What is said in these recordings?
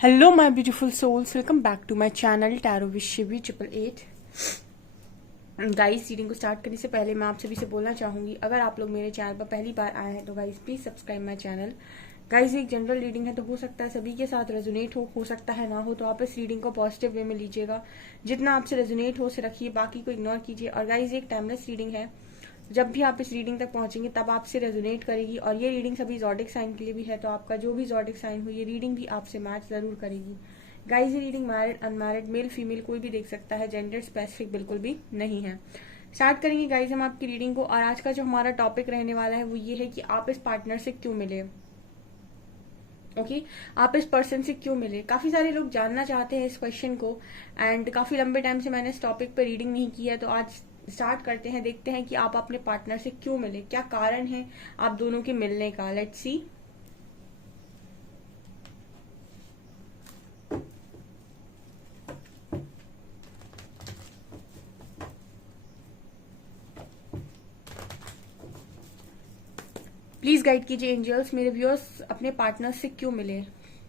Hello my beautiful souls, welcome back to my channel tarot with Shivi 888। Guys, reading को start करने से पहले मैं आप सभी से बोलना चाहूंगी, अगर आप लोग मेरे चैनल पर पहली बार आए हैं तो guys please subscribe my channel. Guys, एक जनरल रीडिंग है तो हो सकता है सभी के साथ रेजोनेट हो सकता है ना हो, तो आप इस रीडिंग को पॉजिटिव वे में लीजिएगा। जितना आपसे रेजोनेट हो उसे रखिए, बाकी को इग्नोर कीजिए। और गाइस, एक टाइमलेस रीडिंग है, जब भी आप इस रीडिंग तक पहुंचेंगे तब आपसे रेजोनेट करेगी। और ये रीडिंग सभी जॉडिक साइन के लिए भी है, तो आपका जो भी जॉडिक साइन हो ये रीडिंग भी आपसे मैच जरूर करेगी। गाइस, ये reading married unmarried male female कोई भी देख सकता है, जेंडर स्पेसिफिक बिल्कुल भी नहीं है। स्टार्ट करेंगे गाइस हम आपकी रीडिंग को। और आज का जो हमारा टॉपिक रहने वाला है वो ये है कि आप इस पार्टनर से क्यों मिले। ओके, आप इस पर्सन से क्यों मिले। काफी सारे लोग जानना चाहते हैं इस क्वेश्चन को, एंड काफी लंबे टाइम से मैंने इस टॉपिक पर रीडिंग नहीं की है, तो आज स्टार्ट करते हैं। देखते हैं कि आप अपने पार्टनर से क्यों मिले, क्या कारण है आप दोनों के मिलने का। Let's see. प्लीज गाइड कीजिए एंजल्स, मेरे व्यूअर्स अपने पार्टनर से क्यों मिले।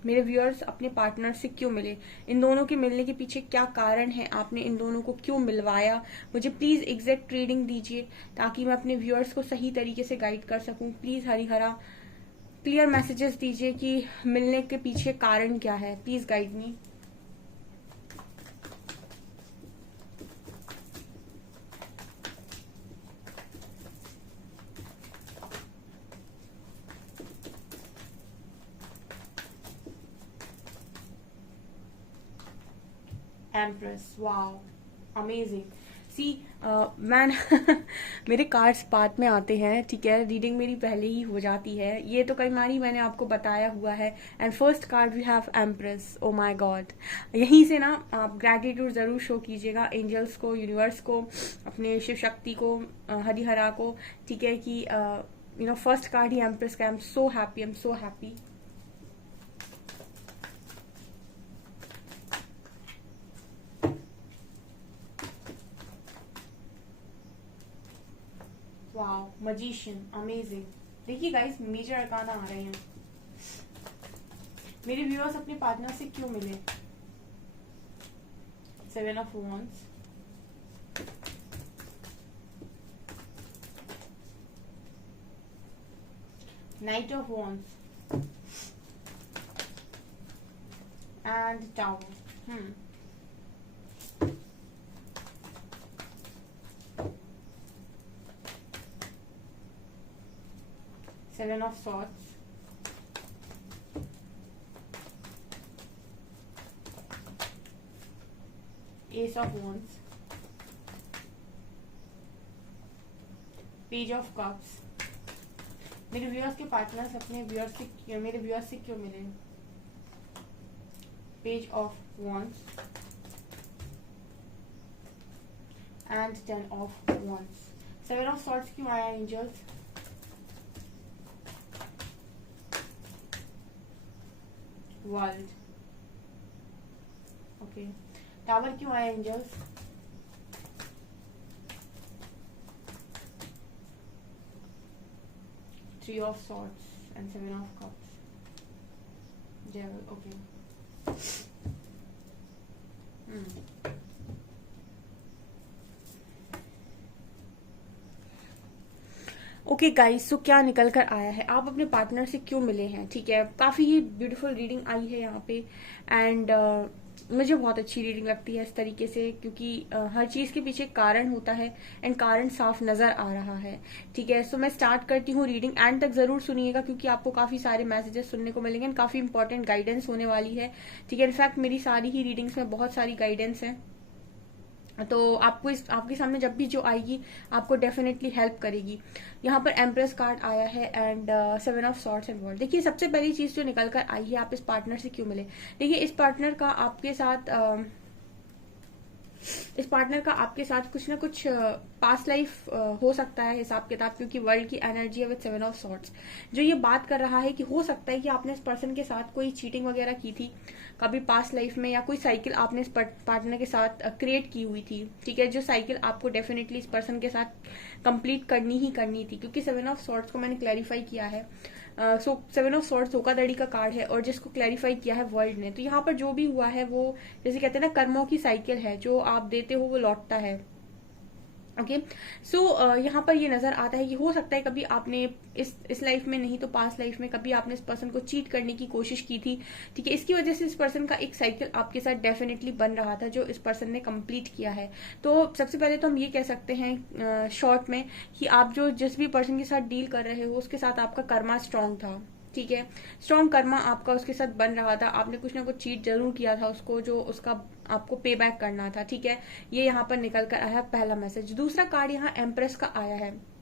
मेरे व्यूअर्स अपने पार्टनर से क्यों मिले, इन दोनों के मिलने के पीछे क्या कारण है, आपने इन दोनों को क्यों मिलवाया। मुझे प्लीज एग्जैक्ट रीडिंग दीजिए ताकि मैं अपने व्यूअर्स को सही तरीके से गाइड कर सकूं। प्लीज हरिहरा क्लियर मैसेजेस दीजिए कि मिलने के पीछे कारण क्या है। Please guide me. Empress, wow, amazing. See, मैं मेरे कार्ड्स बाद में आते हैं, ठीक है, रीडिंग मेरी पहले ही हो जाती है। ये तो कई बार ही मैंने आपको बताया हुआ है। And first card we have Empress. Oh my god, यहीं से ना आप ग्रैटिट्यूड जरूर शो कीजिएगा एंजल्स को, यूनिवर्स को, अपने शिव शक्ति को, हरिहरा को, ठीक है, कि फर्स्ट कार्ड ही एम्प्रेस का। I am so happy, I am so happy. Wow, magician, amazing. देखिए गाइस, मेजर अरकाना आ रहे हैं। मेरे व्यूअर्स अपने पार्टनर से क्यों मिले। 7 of wands, Knight of wands and Tower। 7 of swords, Ace of wands, Page of cups। मेरे viewers के पार्टनर्स अपने व्यूअर्स से, मेरे व्यूअर्स से क्यों मिले। Page of wands and 10 of wands। 7 of swords क्यों आया एंजल्स। World, okay. टावर क्यों आया angels. Three of swords and 7 of cups. Devil, okay. Okay guys, so क्या निकल कर आया है, आप अपने पार्टनर से क्यों मिले हैं। ठीक है, काफी ही ब्यूटीफुल रीडिंग आई है यहाँ पे। एंड मुझे बहुत अच्छी रीडिंग लगती है इस तरीके से, क्योंकि हर चीज के पीछे कारण होता है एंड कारण साफ नजर आ रहा है। ठीक है, सो मैं स्टार्ट करती हूँ रीडिंग। एंड तक जरूर सुनिएगा क्योंकि आपको काफी सारे मैसेजेस सुनने को मिलेंगे एंड काफी इंपॉर्टेंट गाइडेंस होने वाली है। ठीक है, इनफैक्ट मेरी सारी ही रीडिंग्स में बहुत सारी गाइडेंस है, तो आपको आपके सामने जब भी जो आएगी आपको डेफिनेटली हेल्प करेगी। यहाँ पर एम्प्रेस कार्ड आया है and 7 of swords and world. देखिए, सबसे पहली चीज जो निकल कर आई है, आप इस पार्टनर से क्यों मिले। देखिए, इस पार्टनर का आपके साथ कुछ ना कुछ पास्ट लाइफ हो सकता है, हिसाब किताब, क्योंकि वर्ल्ड की एनर्जी है विद 7 ऑफ सॉर्ड्स, जो ये बात कर रहा है कि हो सकता है कि आपने इस पर्सन के साथ कोई चीटिंग वगैरह की थी कभी पास्ट लाइफ में, या कोई साइकिल आपने इस पार्टनर के साथ क्रिएट की हुई थी। ठीक है, जो साइकिल आपको डेफिनेटली इस पर्सन के साथ कंप्लीट करनी ही करनी थी, क्योंकि 7 ऑफ सॉर्ड्स को मैंने क्लैरिफाई किया है सेवन ऑफ सॉर्ड्स धोखाधड़ी का कार्ड है और जिसको क्लैरिफाई किया है वर्ल्ड ने। तो यहाँ पर जो भी हुआ है वो जैसे कहते हैं ना कर्मों की साइकिल है, जो आप देते हो वो लौटता है। ओके सो यहाँ पर ये नजर आता है कि हो सकता है कभी आपने इस लाइफ में नहीं तो पास्ट लाइफ में कभी आपने इस पर्सन को चीट करने की कोशिश की थी, ठीक है। इसकी वजह से इस पर्सन का एक साइकिल आपके साथ डेफिनेटली बन रहा था जो इस पर्सन ने कंप्लीट किया है। तो सबसे पहले तो हम ये कह सकते हैं शॉर्ट में कि आप जो जिस भी पर्सन के साथ डील कर रहे हो उसके साथ आपका कर्मा स्ट्रांग था, ठीक है। स्ट्रॉन्ग कर्मा आपका उसके साथ बन रहा था, आपने कुछ ना कुछ चीट जरूर किया था उसको, जो उसका आपको पे बैक करना था, ठीक है। ये यहाँ पर निकल कर आया पहला मैसेज। दूसरा कार्ड यहाँ एम्प्रेस का आया है।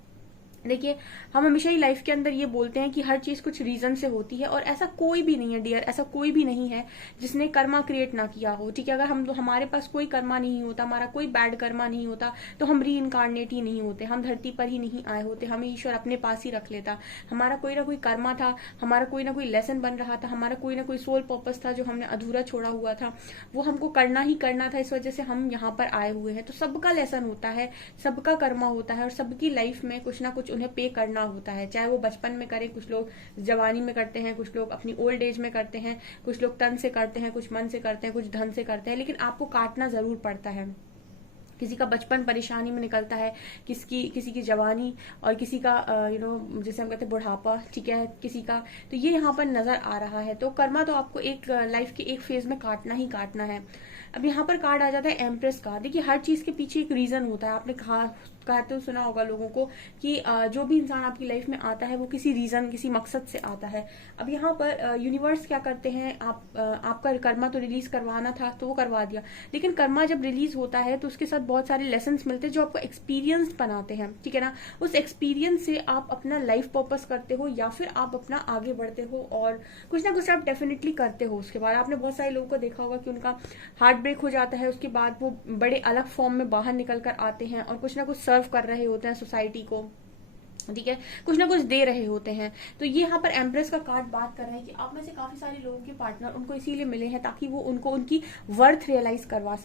देखिए हम हमेशा ही लाइफ के अंदर ये बोलते हैं कि हर चीज कुछ रीजन से होती है और ऐसा कोई भी नहीं है डियर, ऐसा कोई भी नहीं है जिसने कर्मा क्रिएट ना किया हो, ठीक है। अगर हमारे पास कोई कर्मा नहीं होता, हमारा कोई बैड कर्मा नहीं होता तो हम री इनकारनेट ही नहीं होते, हम धरती पर ही नहीं आए होते, हमें ईश्वर अपने पास ही रख लेता। हमारा कोई ना कोई कर्मा था, हमारा कोई ना कोई लेसन बन रहा था, हमारा कोई ना कोई सोल पर्पस था जो हमने अधूरा छोड़ा हुआ था, वो हमको करना ही करना था, इस वजह से हम यहाँ पर आए हुए हैं। तो सबका लेसन होता है, सबका कर्मा होता है और सबकी लाइफ में कुछ ना कुछ उन्हें पे करना होता है, चाहे वो बचपन में करें, कुछ लोग जवानी में करते हैं, कुछ लोग अपनी ओल्ड एज में करते हैं, कुछ लोग तन से करते हैं, कुछ मन से करते हैं, कुछ धन से करते हैं, लेकिन आपको काटना जरूर पड़ता है। किसी का बचपन परेशानी में निकलता है, किसी की जवानी और किसी का जैसे हम कहते हैं बुढ़ापा, ठीक है, किसी का। तो ये यहाँ पर नजर आ रहा है। तो कर्मा तो आपको एक लाइफ के एक फेज में काटना ही काटना है। अब यहाँ पर कार्ड आ जाता है एम्प्रेस का। देखिए हर चीज के पीछे एक रीजन होता है। आपने कहते सुना होगा लोगों को कि जो भी इंसान आपकी लाइफ में आता है वो किसी रीजन, किसी मकसद से आता है। अब यहाँ पर यूनिवर्स क्या करते हैं, आपका कर्मा तो रिलीज करवाना था तो वो करवा दिया, लेकिन कर्मा जब रिलीज होता है तो उसके साथ बहुत सारे लेसन मिलते हैं जो आपको एक्सपीरियंस बनाते हैं, ठीक है ना। उस एक्सपीरियंस से आप अपना लाइफ पर्पस करते हो या फिर आप अपना आगे बढ़ते हो और कुछ ना कुछ आप डेफिनेटली करते हो। उसके बाद आपने बहुत सारे लोगों को देखा होगा कि उनका हार्ट ब्रेक हो जाता है, उसके बाद वो बड़े अलग फॉर्म में बाहर निकल कर आते हैं और कुछ ना कुछ सर्व कर रहे होते हैं सोसाइटी को, ठीक है, कुछ ना कुछ दे रहे होते हैं। तो ये यहाँ पर एम्प्रेस का कार्ड बात कर रहे हैं कि आप में से काफी सारे लोगों के पार्टनर उनको इसीलिए मिले हैं ताकि वो उनको उनकी वर्थ रियलाइज करवा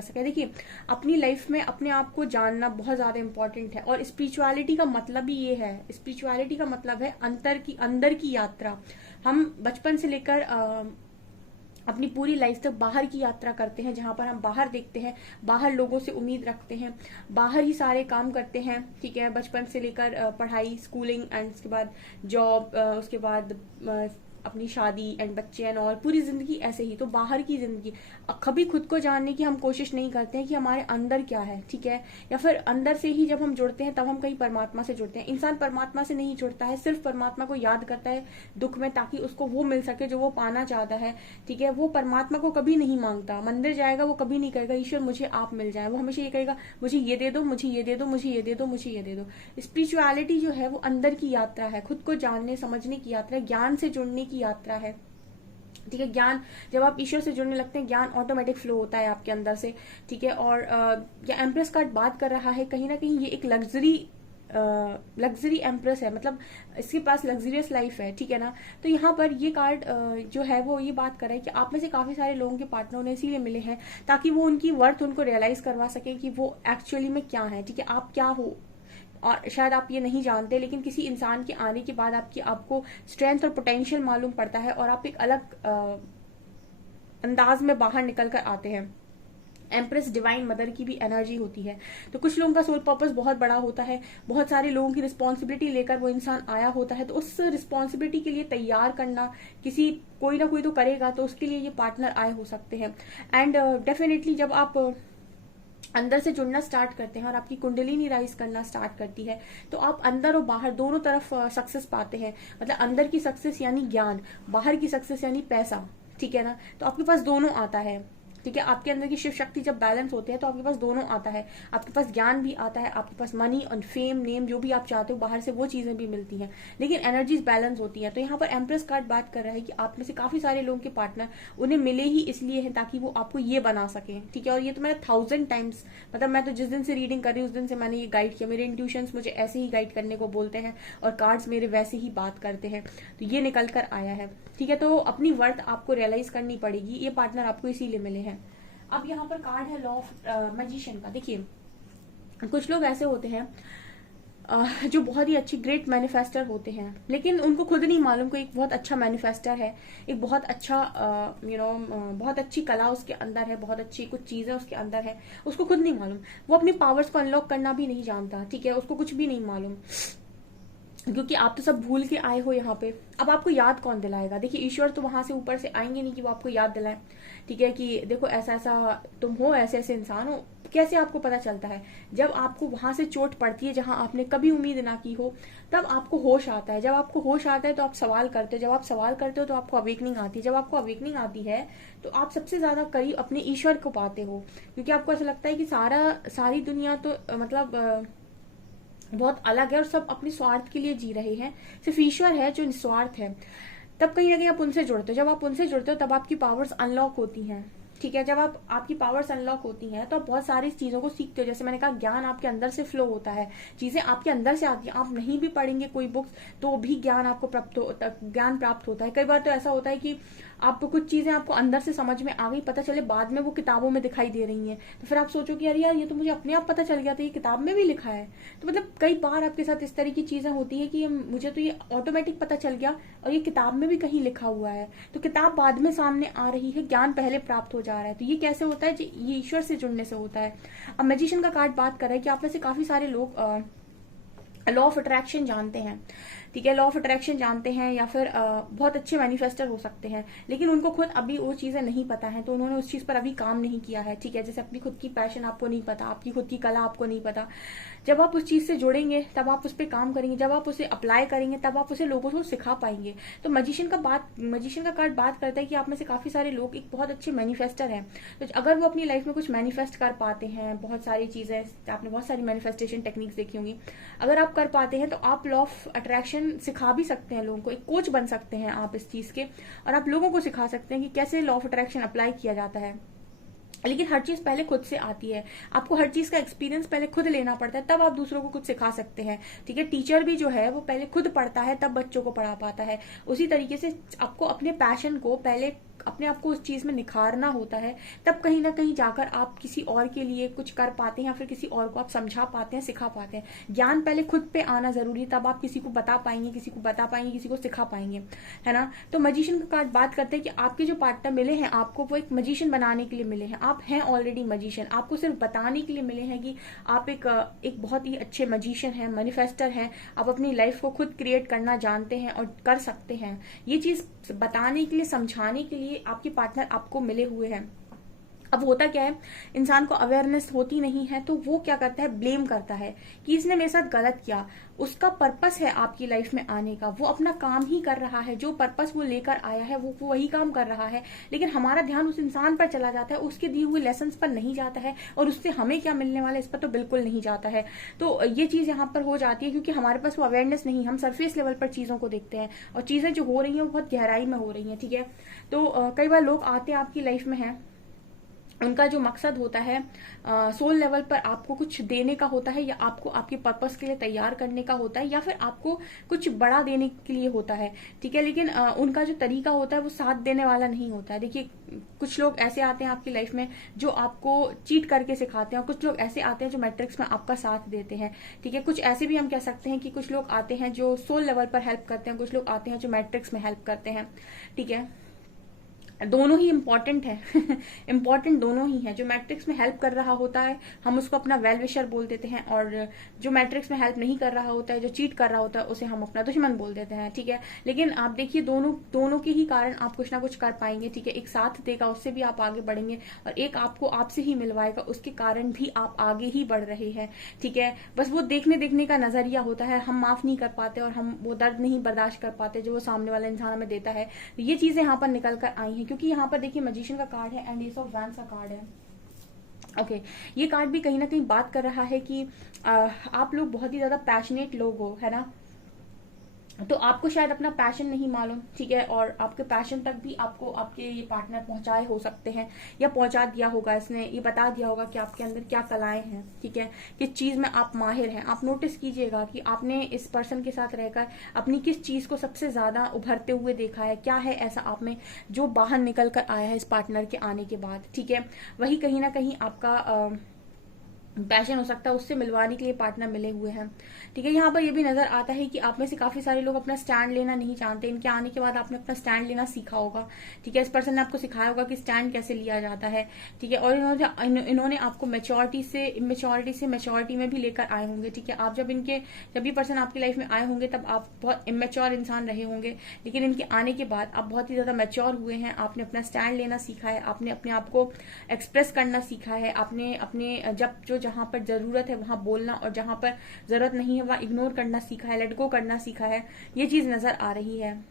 सकें। देखिए अपनी लाइफ में अपने आप को जानना बहुत ज्यादा इंपॉर्टेंट है और स्पिरिचुअलिटी का मतलब ही ये है। स्पिरिचुअलिटी का मतलब है अंदर की यात्रा। हम बचपन से लेकर अपनी पूरी लाइफ तक बाहर की यात्रा करते हैं, जहां पर हम बाहर देखते हैं, बाहर लोगों से उम्मीद रखते हैं, बाहर ही सारे काम करते हैं, ठीक है। बचपन से लेकर पढ़ाई, स्कूलिंग एंड उसके बाद जॉब, उसके बाद अपनी शादी एंड बच्चे एंड और पूरी जिंदगी ऐसे ही। तो बाहर की जिंदगी कभी खुद को जानने की हम कोशिश नहीं करते हैं कि हमारे अंदर क्या है, ठीक है। या फिर अंदर से ही जब हम जुड़ते हैं तब हम कहीं परमात्मा से जुड़ते हैं। इंसान परमात्मा से नहीं जुड़ता है, सिर्फ परमात्मा को याद करता है दुख में ताकि उसको वो मिल सके जो वो पाना चाहता है, ठीक है। वो परमात्मा को कभी नहीं मांगता। मंदिर जाएगा वो कभी नहीं कहेगा ईश्वर मुझे आप मिल जाए, वो हमेशा ये कहेगा मुझे ये दे दो, मुझे ये दे दो, मुझे ये दे दो, मुझे ये दे दो। स्पिरिचुअलिटी जो है वो अंदर की यात्रा है, खुद को जानने समझने की यात्रा, ज्ञान से जुड़ने की यात्रा है, ठीक है। ज्ञान जब आप ईश्वर से जुड़ने लगते हैं ज्ञान ऑटोमेटिक फ्लो होता है आपके अंदर से, ठीक है। और ये एम्प्रेस कार्ड बात कर रहा है कहीं ना कहीं ये एक लग्जरी एम्प्रेस है, मतलब इसके पास लग्जरियस लाइफ है, ठीक है ना। तो यहाँ पर ये कार्ड जो है वो ये बात कर रहा है कि आप में से काफी सारे लोगों के पार्टनर ने इसीलिए मिले हैं ताकि वो उनकी वर्थ उनको रियलाइज करवा सके कि वो एक्चुअली में क्या है, ठीक है, आप क्या हो। और शायद आप ये नहीं जानते लेकिन किसी इंसान के आने के बाद आपको स्ट्रेंथ और पोटेंशियल मालूम पड़ता है और आप एक अलग अंदाज में बाहर निकल कर आते हैं। एम्प्रेस डिवाइन मदर की भी एनर्जी होती है। तो कुछ लोगों का सोल पर्पस बहुत बड़ा होता है, बहुत सारे लोगों की रिस्पॉन्सिबिलिटी लेकर वो इंसान आया होता है। तो उस रिस्पॉन्सिबिलिटी के लिए तैयार करना कोई ना कोई तो करेगा, तो उसके लिए ये पार्टनर आए हो सकते हैं। एंड डेफिनेटली जब आप अंदर से जुड़ना स्टार्ट करते हैं और आपकी कुंडलिनी राइज करना स्टार्ट करती है तो आप अंदर और बाहर दोनों तरफ सक्सेस पाते हैं। मतलब अंदर की सक्सेस यानी ज्ञान, बाहर की सक्सेस यानी पैसा, ठीक है ना। तो आपके पास दोनों आता है, ठीक है। आपके अंदर की शिव शक्ति जब बैलेंस होते हैं तो आपके पास दोनों आता है, आपके पास ज्ञान भी आता है, आपके पास मनी और फेम नेम जो भी आप चाहते हो बाहर से वो चीजें भी मिलती हैं, लेकिन एनर्जीज बैलेंस होती हैं। तो यहाँ पर एम्प्रेस कार्ड बात कर रहा है कि आप में से काफी सारे लोगों के पार्टनर उन्हें मिले ही इसलिए है ताकि वो आपको ये बना सके, ठीक है। और ये तो मैंने 1000 टाइम्स, मतलब मैं तो जिस दिन से रीडिंग कर रही हूँ उस दिन से मैंने ये गाइड किया। मेरे इंट्यूशंस मुझे ऐसे ही गाइड करने को बोलते हैं और कार्ड्स मेरे वैसे ही बात करते हैं, तो ये निकल कर आया है, ठीक है। तो अपनी वर्थ आपको रियलाइज करनी पड़ेगी, ये पार्टनर आपको इसीलिए मिले हैं। अब यहाँ पर कार्ड है लॉ ऑफ मैजिशियन का। देखिए कुछ लोग ऐसे होते हैं जो बहुत ही अच्छी ग्रेट मैनिफेस्टर होते हैं, लेकिन उनको खुद नहीं मालूम कोई एक बहुत अच्छा मैनिफेस्टर है, एक बहुत अच्छा बहुत अच्छी कला उसके अंदर है, बहुत अच्छी कुछ चीजें उसके अंदर है, उसको खुद नहीं मालूम। वो अपनी पावर्स को अनलॉक करना भी नहीं जानता, ठीक है, उसको कुछ भी नहीं मालूम, क्योंकि आप तो सब भूल के आए हो यहाँ पे। अब आपको याद कौन दिलाएगा? देखिए, ईश्वर तो वहां से ऊपर से आएंगे नहीं कि वो आपको याद दिलाएं, ठीक है, कि देखो ऐसा ऐसा तुम हो, ऐसे ऐसे इंसान हो। कैसे आपको पता चलता है? जब आपको वहां से चोट पड़ती है जहां आपने कभी उम्मीद ना की हो, तब आपको होश आता है। जब आपको होश आता है तो आप सवाल करते हो, जब आप सवाल करते हो तो आपको अवेकनिंग आती है, जब आपको अवेकनिंग आती है तो आप सबसे ज्यादा करीब अपने ईश्वर को पाते हो, क्योंकि आपको ऐसा लगता है कि सारी दुनिया तो बहुत अलग है और सब अपने स्वार्थ के लिए जी रहे हैं, सिर्फ ईश्वर है जो निस्वार्थ है। तब कहीं ना कहीं आप उनसे जुड़ते हो। जब आप उनसे जुड़ते हो तब आपकी पावर्स अनलॉक होती हैं, ठीक है। जब आपकी पावर्स अनलॉक होती हैं तो आप बहुत सारी चीजों को सीखते हो। जैसे मैंने कहा, ज्ञान आपके अंदर से फ्लो होता है, चीजें आपके अंदर से आती है। आप नहीं भी पढ़ेंगे कोई बुक्स तो भी ज्ञान आपको प्राप्त होता है। कई बार तो ऐसा होता है कि आपको कुछ चीजें आपको अंदर से समझ में आ गई, पता चले बाद में वो किताबों में दिखाई दे रही हैं, तो फिर आप सोचो कि यार ये तो मुझे अपने आप पता चल गया था, ये किताब में भी लिखा है। तो मतलब कई बार आपके साथ इस तरह की चीजें होती है कि मुझे तो ये ऑटोमेटिक पता चल गया और ये किताब में भी कहीं लिखा हुआ है, तो किताब बाद में सामने आ रही है, ज्ञान पहले प्राप्त हो जा रहा है। तो ये कैसे होता है? ये ईश्वर से जुड़ने से होता है। अब मैजिशियन का कार्ड बात कर रहा है कि आप में से काफी सारे लोग लॉ ऑफ अट्रैक्शन जानते हैं, ठीक है, लॉ ऑफ अट्रैक्शन जानते हैं, या फिर बहुत अच्छे मैनिफेस्टर हो सकते हैं, लेकिन उनको खुद अभी वो चीजें नहीं पता है, तो उन्होंने उस चीज पर अभी काम नहीं किया है, ठीक है। जैसे अपनी खुद की पैशन आपको नहीं पता, आपकी खुद की कला आपको नहीं पता। जब आप उस चीज से जुड़ेंगे तब आप उस पर काम करेंगे, जब आप उसे अप्लाई करेंगे तब आप उसे लोगों को सिखा पाएंगे। तो मैजिशियन का कार्ड बात करता है कि आप में से काफी सारे लोग एक बहुत अच्छे मैनिफेस्टर हैं। तो अगर वो अपनी लाइफ में कुछ मैनिफेस्ट कर पाते हैं, बहुत सारी चीजें, आपने बहुत सारी मैनिफेस्टेशन टेक्निक्स देखी होंगी, अगर आप कर पाते हैं तो आप लॉ ऑफ अट्रैक्शन सिखा भी सकते हैं लोगों को। एक कोच बन सकते हैं आप इस चीज के, और आप लोगों को सिखा सकते हैं कि कैसे लॉ ऑफ अट्रैक्शन अप्लाई किया जाता है। लेकिन हर चीज पहले खुद से आती है, आपको हर चीज का एक्सपीरियंस पहले खुद लेना पड़ता है, तब आप दूसरों को कुछ सिखा सकते हैं, ठीक है। टीचर भी जो है वो पहले खुद पढ़ता है तब बच्चों को पढ़ा पाता है। उसी तरीके से आपको अपने पैशन को पहले अपने आप को उस चीज में निखारना होता है, तब कहीं ना कहीं जाकर आप किसी और के लिए कुछ कर पाते हैं, या फिर किसी और को आप समझा पाते हैं, सिखा पाते हैं। ज्ञान पहले खुद पे आना जरूरी है, तब आप किसी को बता पाएंगे, किसी को सिखा पाएंगे, है ना। तो मैजिशियन का कार्ड बात करते हैं कि आपके जो पार्टनर मिले हैं आपको, वो एक मैजिशियन बनाने के लिए मिले हैं। आप हैं ऑलरेडी मैजिशियन, आपको सिर्फ बताने के लिए मिले हैं कि आप एक बहुत ही अच्छे मैजिशियन हैं, मैनिफेस्टर हैं, आप अपनी लाइफ को खुद क्रिएट करना जानते हैं और कर सकते हैं। ये चीज बताने के लिए, समझाने के लिए आपके पार्टनर आपको मिले हुए हैं। अब होता क्या है, इंसान को अवेयरनेस होती नहीं है, तो वो क्या करता है, ब्लेम करता है कि इसने मेरे साथ गलत किया। उसका पर्पस है आपकी लाइफ में आने का, वो अपना काम ही कर रहा है, जो पर्पस वो लेकर आया है वो वही काम कर रहा है, लेकिन हमारा ध्यान उस इंसान पर चला जाता है, उसके दिए हुए लेसन पर नहीं जाता है, और उससे हमें क्या मिलने वाला है इस पर तो बिल्कुल नहीं जाता है। तो ये चीज यहाँ पर हो जाती है क्योंकि हमारे पास वो अवेयरनेस नहीं, हम सरफेस लेवल पर चीजों को देखते हैं, और चीजें जो हो रही है वो बहुत गहराई में हो रही है, ठीक है। तो कई बार लोग आते हैं आपकी लाइफ में है, उनका जो मकसद होता है सोल लेवल पर आपको कुछ देने का होता है, या आपको आपके पर्पस के लिए तैयार करने का होता है, या फिर आपको कुछ बड़ा देने के लिए होता है, ठीक है। लेकिन उनका जो तरीका होता है वो साथ देने वाला नहीं होता है। देखिए, कुछ लोग ऐसे आते हैं आपकी लाइफ में जो आपको चीट करके सिखाते हैं, और कुछ लोग ऐसे आते हैं जो मैट्रिक्स में आपका साथ देते हैं, ठीक है। कुछ ऐसे भी हम कह सकते हैं कि कुछ लोग आते हैं जो सोल लेवल पर हेल्प करते हैं, कुछ लोग आते हैं जो मैट्रिक्स में हेल्प करते हैं, ठीक है। दोनों ही इम्पोर्टेंट है इम्पोर्टेंट दोनों ही है। जो मैट्रिक्स में हेल्प कर रहा होता है हम उसको अपना वेल विशर बोल देते हैं, और जो मैट्रिक्स में हेल्प नहीं कर रहा होता है, जो चीट कर रहा होता है, उसे हम अपना दुश्मन बोल देते हैं, ठीक है। लेकिन आप देखिए, दोनों के ही कारण आप कुछ ना कुछ कर पाएंगे, ठीक है। एक साथ देगा, उससे भी आप आगे बढ़ेंगे, और एक आपको आपसे ही मिलवाएगा, उसके कारण भी आप आगे ही बढ़ रहे हैं, ठीक है। बस वो देखने का नजरिया होता है, हम माफ नहीं कर पाते और हम वो दर्द नहीं बर्दाश्त कर पाते जो वो सामने वाला इंसान हमें देता है। तो ये चीजें यहाँ पर निकल कर आई हैं, क्योंकि यहाँ पर देखिए मैजिशियन का कार्ड है एंड एस ऑफ वैंड्स का कार्ड है। ओके, ये कार्ड भी कहीं ना कहीं बात कर रहा है कि आप लोग बहुत ही ज्यादा पैशनेट लोग हो, है ना। तो आपको शायद अपना पैशन नहीं मालूम, ठीक है, और आपके पैशन तक भी आपको आपके ये पार्टनर पहुंचाए हो सकते हैं, या पहुंचा दिया होगा, इसने ये बता दिया होगा कि आपके अंदर क्या कलाएं हैं, ठीक है, किस चीज में आप माहिर हैं। आप नोटिस कीजिएगा कि आपने इस पर्सन के साथ रहकर अपनी किस चीज को सबसे ज्यादा उभरते हुए देखा है, क्या है ऐसा आप में जो बाहर निकल कर आया है इस पार्टनर के आने के बाद, ठीक है। वही कहीं ना कहीं आपका पैशन हो सकता है, उससे मिलवाने के लिए पार्टनर मिले हुए हैं। ठीक है, यहाँ पर ये भी नजर आता है कि आप में से काफी सारे लोग अपना स्टैंड लेना नहीं जानते। इनके आने के बाद आपने अपना स्टैंड लेना सीखा होगा। ठीक है, इस पर्सन ने आपको सिखाया होगा कि स्टैंड कैसे लिया जाता है। ठीक है, और इन्होंने आपको मेच्योरिटी से मेच्योरिटी में भी लेकर आए होंगे। ठीक है, आप जब ये पर्सन आपकी लाइफ में आए होंगे तब आप बहुत इमेच्योर इंसान रहे होंगे, लेकिन इनके आने के बाद आप बहुत ही ज्यादा मेच्योर हुए हैं। आपने अपना स्टैंड लेना सीखा है, आपने अपने आप को एक्सप्रेस करना सीखा है, आपने अपने जहां पर जरूरत है वहां बोलना और जहां पर जरूरत नहीं है वहां इग्नोर करना सीखा है, लेट गो करना सीखा है। ये चीज नजर आ रही है।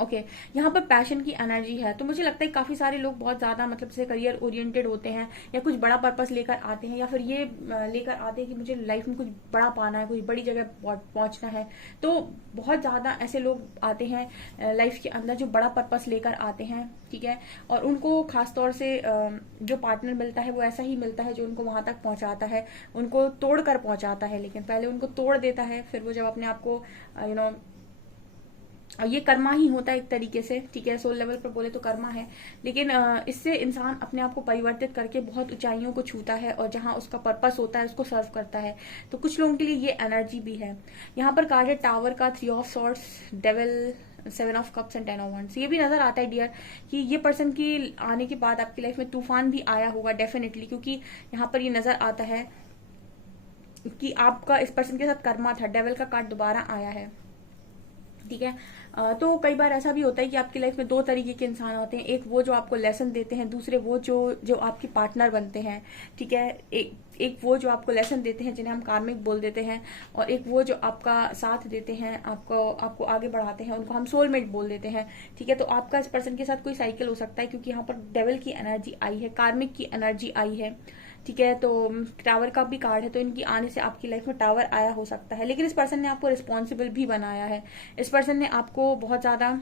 ओके, यहाँ पर पैशन की एनर्जी है, तो मुझे लगता है काफी सारे लोग बहुत ज्यादा मतलब से करियर ओरिएंटेड होते हैं या कुछ बड़ा पर्पस लेकर आते हैं, या फिर ये लेकर आते हैं कि मुझे लाइफ में कुछ बड़ा पाना है, कुछ बड़ी जगह पहुंचना है। तो बहुत ज्यादा ऐसे लोग आते हैं लाइफ के अंदर जो बड़ा पर्पस लेकर आते हैं। ठीक है, और उनको खासतौर से जो पार्टनर मिलता है वो ऐसा ही मिलता है जो उनको वहां तक पहुंचाता है, उनको तोड़ कर पहुंचाता है, लेकिन पहले उनको तोड़ देता है, फिर वो जब अपने आप को ये कर्मा ही होता है एक तरीके से। ठीक है, सोल लेवल पर बोले तो कर्मा है, लेकिन इससे इंसान अपने आप को परिवर्तित करके बहुत ऊंचाइयों को छूता है और जहां उसका पर्पस होता है उसको सर्व करता है। तो कुछ लोगों के लिए ये एनर्जी भी है। यहाँ पर कार्ड है टावर का, 3 of swords, devil, 7 of cups and 10 of wands. ये भी नजर आता है डियर कि ये पर्सन की आने के बाद आपकी लाइफ में तूफान भी आया होगा डेफिनेटली, क्योंकि यहाँ पर ये नजर आता है कि आपका इस पर्सन के साथ कर्मा था। डेविल का कार्ड दोबारा आया है। ठीक है, तो कई बार ऐसा भी होता है कि आपकी लाइफ में दो तरीके के इंसान होते हैं, एक वो जो आपको लेसन देते हैं, दूसरे वो जो आपके पार्टनर बनते हैं। ठीक है, एक वो जो आपको लेसन देते हैं जिन्हें हम कार्मिक बोल देते हैं, और एक वो जो आपका साथ देते हैं, आपको आगे बढ़ाते हैं, उनको हम सोलमेट बोल देते हैं। ठीक है, तो आपका इस पर्सन के साथ कोई साइकिल हो सकता है, क्योंकि यहाँ पर डेविल की एनर्जी आई है, कार्मिक की एनर्जी आई है। ठीक है, तो टावर का भी कार्ड है, तो इनकी आने से आपकी लाइफ में टावर आया हो सकता है, लेकिन इस पर्सन ने आपको रिस्पॉन्सिबल भी बनाया है। इस पर्सन ने आपको बहुत ज्यादा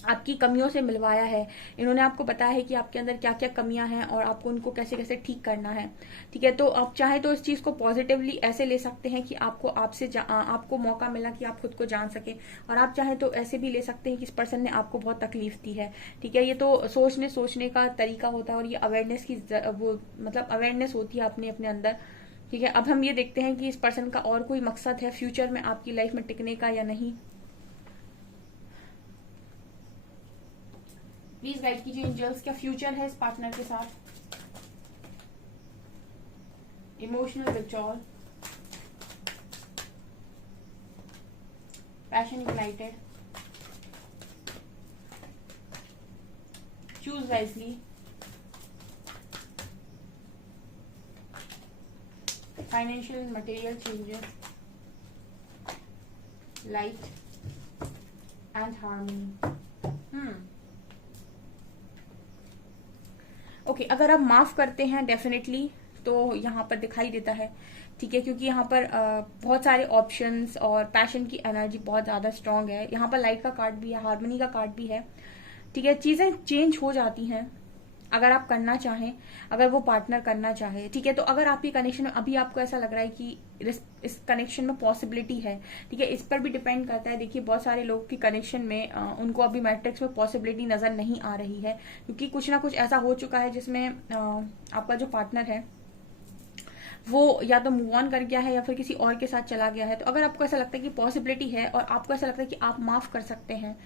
आपकी कमियों से मिलवाया है। इन्होंने आपको बताया है कि आपके अंदर क्या क्या कमियां हैं और आपको उनको कैसे कैसे ठीक करना है। ठीक है, तो आप चाहे तो इस चीज को पॉजिटिवली ऐसे ले सकते हैं कि आपको मौका मिला कि आप खुद को जान सके, और आप चाहे तो ऐसे भी ले सकते हैं कि इस पर्सन ने आपको बहुत तकलीफ दी है। ठीक है, ये तो सोचने का तरीका होता है, और ये अवेयरनेस की वो मतलब अवेयरनेस होती है अपने अपने अंदर। ठीक है, अब हम ये देखते हैं कि इस पर्सन का और कोई मकसद है फ्यूचर में आपकी लाइफ में टिकने का या नहीं। प्लीज गाइड कीजिए एंजल्स, क्या फ्यूचर है इस पार्टनर के साथ। Emotional withdrawal, passion ignited, choose wisely, financial material changes, light and harmony. Okay, अगर आप माफ करते हैं डेफिनेटली तो यहाँ पर दिखाई देता है। ठीक है, क्योंकि यहाँ पर बहुत सारे ऑप्शंस और पैशन की एनर्जी बहुत ज्यादा स्ट्रांग है। यहाँ पर लाइट का कार्ड भी है, हार्मनी का कार्ड भी है। ठीक है, चीजें चेंज हो जाती हैं अगर आप करना चाहें, अगर वो पार्टनर करना चाहे। ठीक है, तो अगर आपकी कनेक्शन में अभी आपको ऐसा लग रहा है कि इस कनेक्शन में पॉसिबिलिटी है, ठीक है, इस पर भी डिपेंड करता है। देखिए, बहुत सारे लोग की कनेक्शन में उनको अभी मैट्रिक्स में पॉसिबिलिटी नजर नहीं आ रही है, क्योंकि कुछ ना कुछ ऐसा हो चुका है जिसमें आपका जो पार्टनर है वो या तो मूव ऑन कर गया है या फिर किसी और के साथ चला गया है। तो अगर आपको ऐसा लगता है कि पॉसिबिलिटी है और आपको ऐसा लगता है कि आप माफ कर सकते हैं,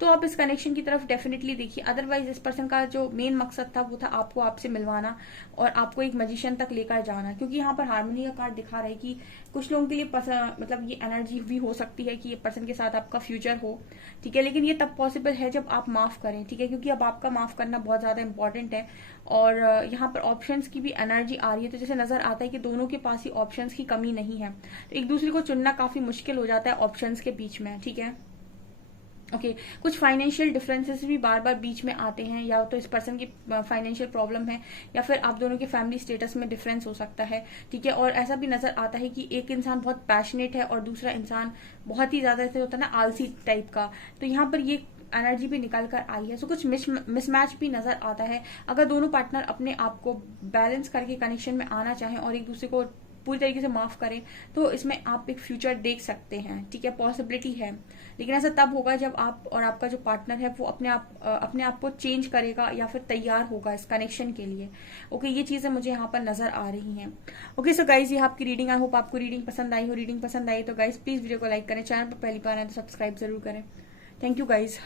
तो आप इस कनेक्शन की तरफ डेफिनेटली देखिए। अदरवाइज इस पर्सन का जो मेन मकसद था वो था आपको आपसे मिलवाना और आपको एक मैजिशियन तक लेकर जाना, क्योंकि यहाँ पर हार्मनी का कार्ड दिखा रहा है कि कुछ लोगों के लिए मतलब ये एनर्जी भी हो सकती है कि ये पर्सन के साथ आपका फ्यूचर हो। ठीक है, लेकिन ये तब पॉसिबल है जब आप माफ करें। ठीक है, क्योंकि अब आपका माफ करना बहुत ज्यादा इंपॉर्टेंट है, और यहाँ पर ऑप्शंस की भी एनर्जी आ रही है। तो जैसे नजर आता है कि दोनों के पास ही ऑप्शंस की कमी नहीं है, तो एक दूसरे को चुनना काफी मुश्किल हो जाता है ऑप्शंस के बीच में। ठीक है, ओके, कुछ फाइनेंशियल डिफरेंसेस भी बार बार बीच में आते हैं, या तो इस पर्सन की फाइनेंशियल प्रॉब्लम है या फिर आप दोनों के फैमिली स्टेटस में डिफरेंस हो सकता है। ठीक है, और ऐसा भी नजर आता है कि एक इंसान बहुत पैशनेट है और दूसरा इंसान बहुत ही ज्यादा ऐसे होता है ना आलसी टाइप का। तो यहाँ पर ये एनर्जी भी निकल कर आई है। सो कुछ मिसमैच भी नजर आता है। अगर दोनों पार्टनर अपने आप को बैलेंस करके कनेक्शन में आना चाहें और एक दूसरे को पूरी तरीके से माफ करें तो इसमें आप एक फ्यूचर देख सकते हैं, ठीक है, पॉसिबिलिटी है। लेकिन ऐसा तब होगा जब आप और आपका जो पार्टनर है वो अपने आप को चेंज करेगा या फिर तैयार होगा इस कनेक्शन के लिए। ओके, ये चीजें मुझे यहाँ पर नजर आ रही हैं। ओके सो गाइज, ये आपकी रीडिंग, आई होप आपको रीडिंग पसंद आई हो। रीडिंग पसंद आई तो गाइज प्लीज वीडियो को लाइक करें, चैनल पर पहली बार आए तो सब्सक्राइब जरूर करें। Thank you guys.